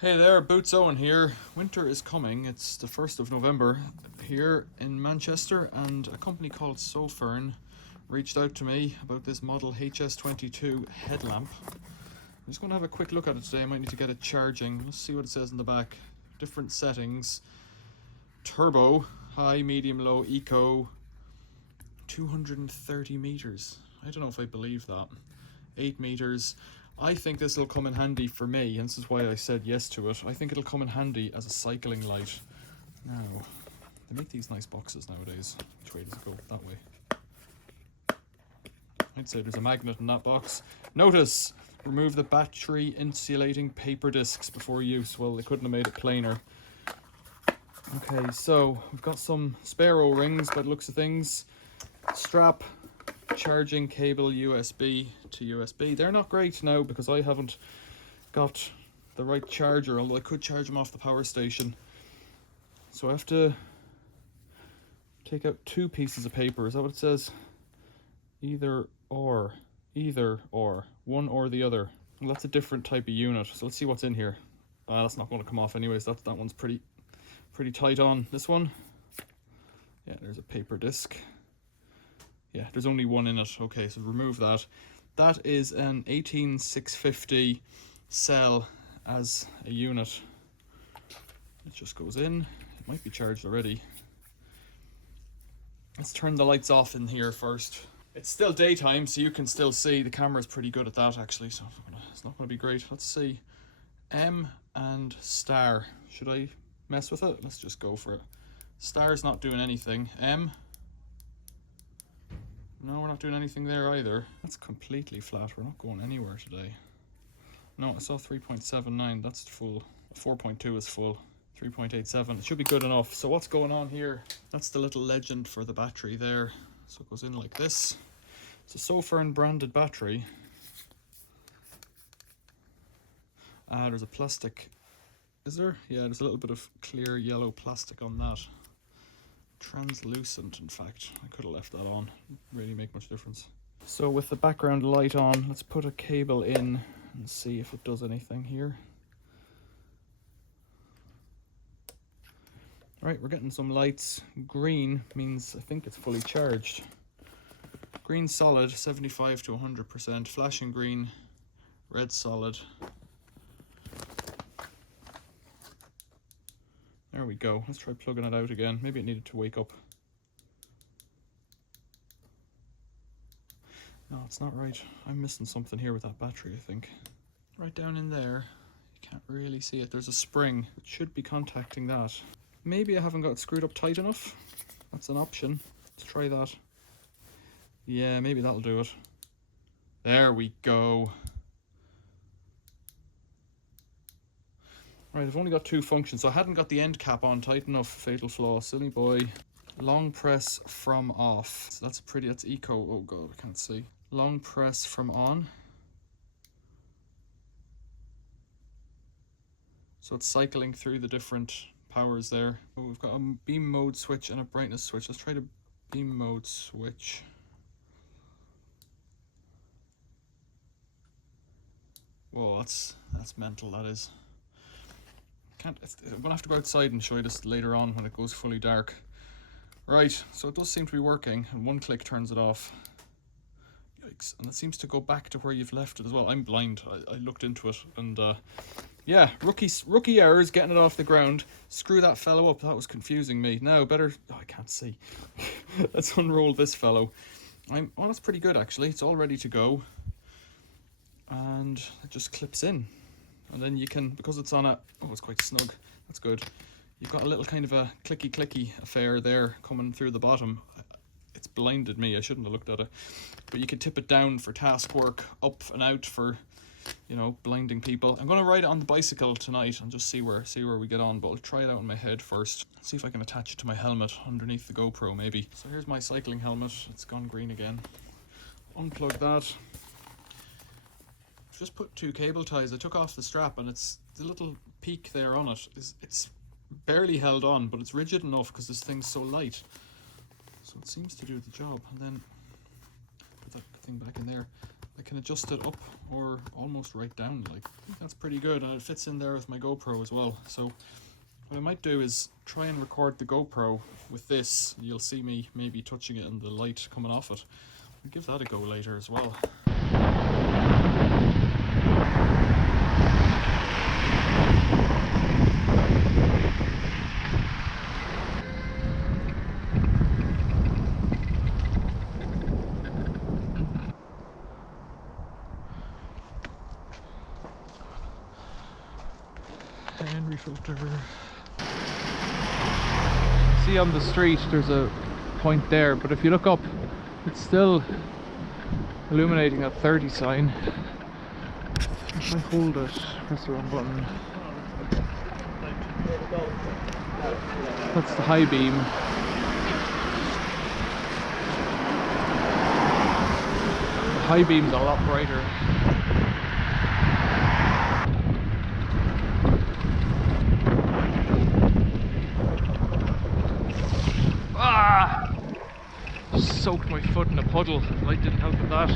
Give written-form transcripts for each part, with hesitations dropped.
Hey there, Boots Owen here. Winter is coming. It's the 1st of November here in Manchester, and a company called Sofirn reached out to me about this model HS22 headlamp. I'm just going to have a quick look at it today. I might need to get it charging. Let's see what it says in the back. Different settings. Turbo, high, medium, low, eco. 230 meters. I don't know if I believe that. 8 meters. I think this will come in handy for me, and this is why I said yes to it. I think it'll come in handy as a cycling light. Now, they make these nice boxes nowadays. Which way does it go? That way. I'd say there's a magnet in that box. Notice, remove the battery insulating paper discs before use. Well, they couldn't have made it plainer. Okay, so we've got some spare O-rings by the looks of things. Strap, charging cable, USB to USB. They're not great now because I haven't got the right charger, although I could charge them off the power station. So I have to take out two pieces of paper. Is that what it says? Either or, one or the other. Well, that's a different type of unit. So let's see what's in here. That's not going to come off anyways. That one's pretty tight on. This one, yeah, there's a paper disc. Yeah, there's only one in it. Okay, so remove that. That is an 18650 cell as a unit. It just goes in. It might be charged already. Let's turn the lights off in here first. It's still daytime, so you can still see. The camera's pretty good at that, actually, so it's not going to be great. Let's see. M and star. Should I mess with it? Let's just go for it. Star's not doing anything. M. No, we're not doing anything there either. That's completely flat. We're not going anywhere today. No, I saw 3.79. That's full. 4.2 is full. 3.87. It should be good enough. So what's going on here? That's the little legend for the battery there. So it goes in like this. It's a Sofirn branded battery. There's a plastic. Is there? Yeah, there's a little bit of clear yellow plastic on that. Translucent, in fact. I could have left that on. Didn't really make much difference. So with the background light on, let's put a cable in and see if it does anything here. Right, we're getting some lights. Green means I think it's fully charged. Green solid, 75 to 100%. Flashing green, red solid. There we go. Let's try plugging it out again. Maybe it needed to wake up. No, it's not right. I'm missing something here with that battery, I think. Right down in there. You can't really see it. There's a spring. It should be contacting that. Maybe I haven't got it screwed up tight enough. That's an option. Let's try that. Yeah, maybe that'll do it. There we go. Right, I've only got two functions, so I hadn't got the end cap on tight enough. Fatal flaw, silly boy. Long press from off. So that's eco. Oh god, I can't see. Long press from on. So it's cycling through the different powers there. Oh, we've got a beam mode switch and a brightness switch. Let's try the beam mode switch. Whoa, that's mental, that is. I'm gonna have to go outside and show you this later on when it goes fully dark. Right, so it does seem to be working, and one click turns it off. Yikes, and it seems to go back to where you've left it as well. I'm blind, I looked into it, and yeah, rookie errors getting it off the ground. Screw that fellow up, that was confusing me. Now, better, oh, I can't see. Let's unroll this fellow. Oh, that's pretty good actually, it's all ready to go. And it just clips in. And then you can, because it's on a, oh, it's quite snug, that's good. You've got a little kind of a clicky affair there coming through the bottom. It's blinded me, I shouldn't have looked at it. But you can tip it down for task work, up and out for, you know, blinding people. I'm going to ride it on the bicycle tonight and just see where we get on, but I'll try it out on my head first. See if I can attach it to my helmet underneath the GoPro maybe. So here's my cycling helmet, it's gone green again. Unplug that. Just put two cable ties. I took off the strap and it's the little peak there on it it's barely held on, but it's rigid enough because this thing's so light, so it seems to do the job. And then put that thing back in there. I can adjust it up or almost right down. Like, I think that's pretty good, and it fits in there with my GoPro as well. So what I might do is try and record the GoPro with this. You'll see me maybe touching it and the light coming off it. I'll give that a go later as well. Henry filter. See on the street there's a point there, but if you look up it's still illuminating that 30 sign. If I hold it, press the wrong button. That's the high beam. The high beam's a lot brighter. Ah! Soaked my foot in a puddle. The light didn't help with that.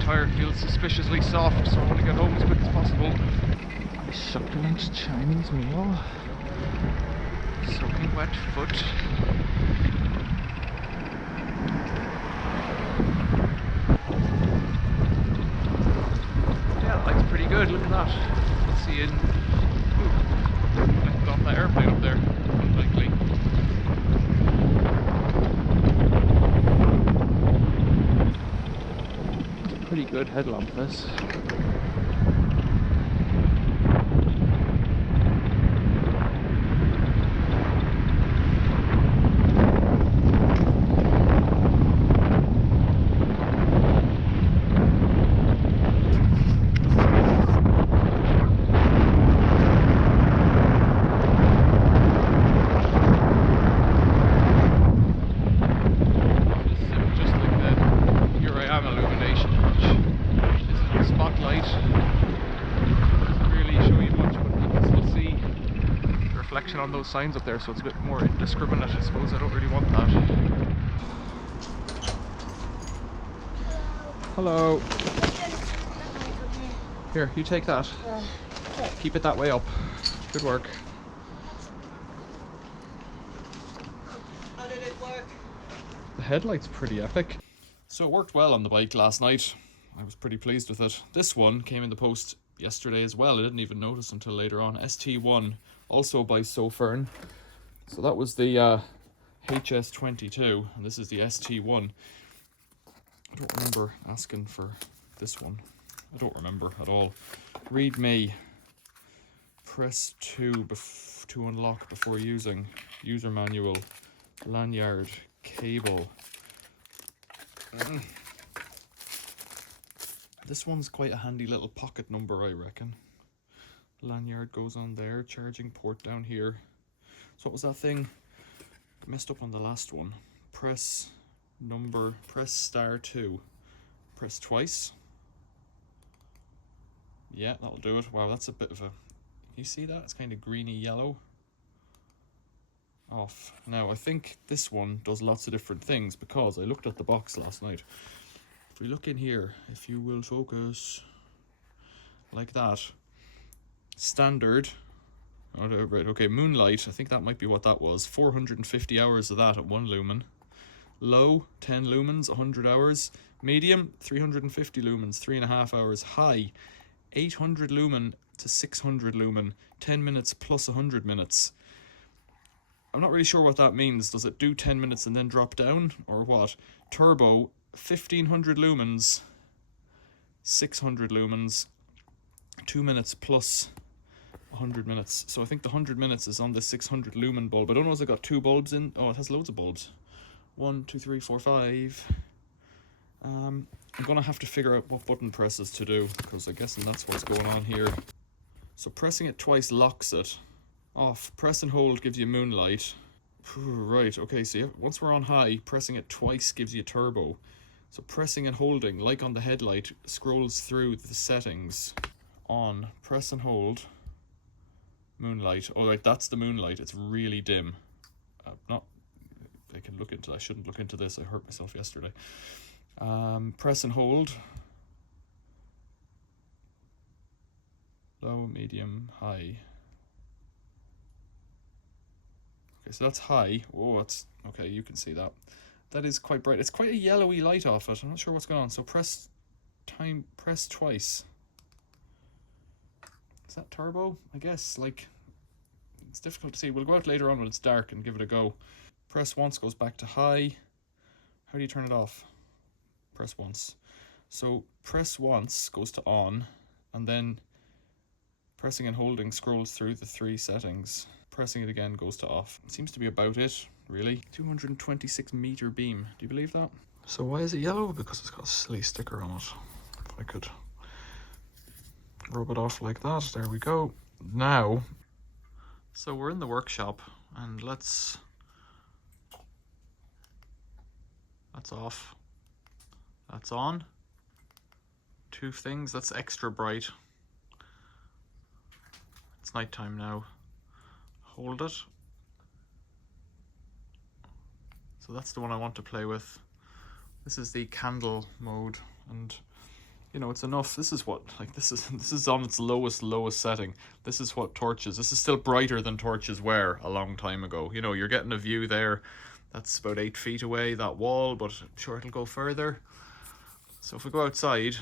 Tire feels suspiciously soft, so I want to get home as quick as possible. A succulent Chinese meal. Soaking wet foot. Yeah, that light's pretty good, look at that. Let's see in. Ooh, I got that airplane up there, unlikely. Pretty good headlamp this. On those signs up there, so it's a bit more indiscriminate. I suppose I don't really want that. Hello. Here, you take that. Keep it that way up. Good work. How did it work? The headlight's pretty epic. So it worked well on the bike last night. I was pretty pleased with it. This one came in the post yesterday as well. I didn't even notice until later on. ST1, also by Sofirn. So that was the HS22, and this is the ST1. I don't remember asking for this one. I don't remember at all. Read me. Press 2 to unlock before using. User manual. Lanyard. Cable. This one's quite a handy little pocket number, I reckon. Lanyard goes on there, charging port down here. So what was that thing? Messed up on the last one. Press number, press *2. Press twice. Yeah, that'll do it. Wow, that's a bit of a... You see that? It's kind of greeny yellow. Off. Now, I think this one does lots of different things because I looked at the box last night. If we look in here, if you will focus, like that. Standard, oh, right, okay, moonlight, I think that might be what that was. 450 hours of that at 1 lumen. Low, 10 lumens, 100 hours. Medium, 350 lumens, 3.5 hours. High, 800 lumen to 600 lumen, 10 minutes plus 100 minutes. I'm not really sure what that means. Does it do 10 minutes and then drop down, or what? Turbo, 1500 lumens, 600 lumens, 2 minutes plus 100 minutes. So I think the 100 minutes is on the 600 lumen bulb. I don't know if it got 2 bulbs in. Oh, it has loads of bulbs. 1, 2, 3, 4, 5. I'm gonna have to figure out what button presses to do, because I'm guessing that's what's going on here. So pressing it twice locks it. Off. Press and hold gives you moonlight. Right, okay, so once we're on high, pressing it twice gives you turbo. So pressing and holding, like on the headlight, scrolls through the settings. On, press and hold, moonlight. Oh, right, that's the moonlight. It's really dim. I can look into. I shouldn't look into this. I hurt myself yesterday. Press and hold. Low, medium, high. Okay, so that's high. Oh, it's okay. You can see that. That is quite bright. It's quite a yellowy light off it. I'm not sure what's going on. So press twice. Is that turbo? I guess, like, it's difficult to see. We'll go out later on when it's dark and give it a go. Press once goes back to high. How do you turn it off? Press once. So press once goes to on, and then pressing and holding scrolls through the 3 settings. Pressing it again goes to off. It seems to be about it, really. 226 meter beam. Do you believe that? So why is it yellow? Because it's got a silly sticker on it. If I could rub it off like that. There we go. Now, so we're in the workshop, and that's off. That's on. 2 things. That's extra bright. It's nighttime now. Hold it. So that's the one I want to play with. This is the candle mode, and you know, it's enough. This is what, like, this is on its lowest setting. This is what torches. This is still brighter than torches were a long time ago. You know, you're getting a view there. That's about 8 feet away, that wall, but I'm sure it'll go further. So if we go outside.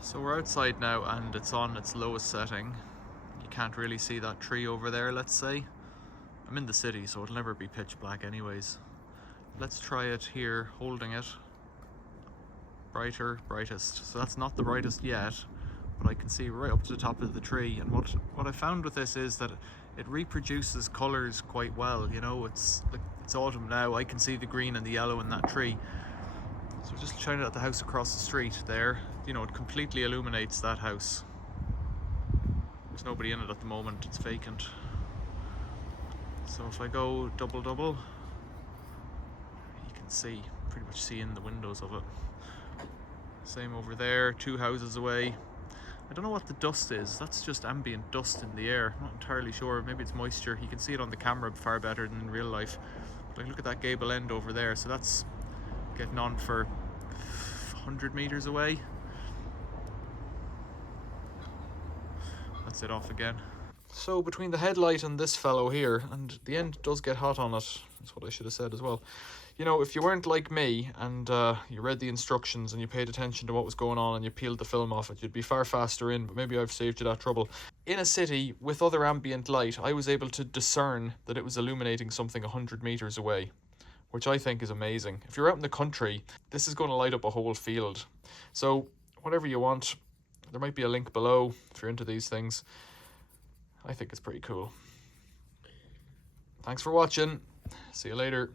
So we're outside now, and it's on its lowest setting. You can't really see that tree over there, let's say. I'm in the city, so it'll never be pitch black anyways. Let's try it here, holding it. Brighter, brightest. So that's not the brightest yet, but I can see right up to the top of the tree. And what I found with this is that it reproduces colors quite well. You know, it's like, it's autumn now. I can see the green and the yellow in that tree. So just shining at the house across the street there. You know, it completely illuminates that house. There's nobody in it at the moment. It's vacant. So if I go double, you can see, pretty much see in the windows of it. Same over there, 2 houses away. I don't know what the dust is. That's just ambient dust in the air. I'm not entirely sure. Maybe it's moisture. You can see it on the camera far better than in real life. But look at that gable end over there. So that's getting on for 100 meters away. That's it off again. So between the headlight and this fellow here, and the end does get hot on it. That's what I should have said as well. You know, if you weren't like me and you read the instructions and you paid attention to what was going on and you peeled the film off it, you'd be far faster in, but maybe I've saved you that trouble. In a city with other ambient light, I was able to discern that it was illuminating something 100 meters away, which I think is amazing. If you're out in the country, this is going to light up a whole field. So whatever you want, there might be a link below if you're into these things. I think it's pretty cool. Thanks for watching. See you later.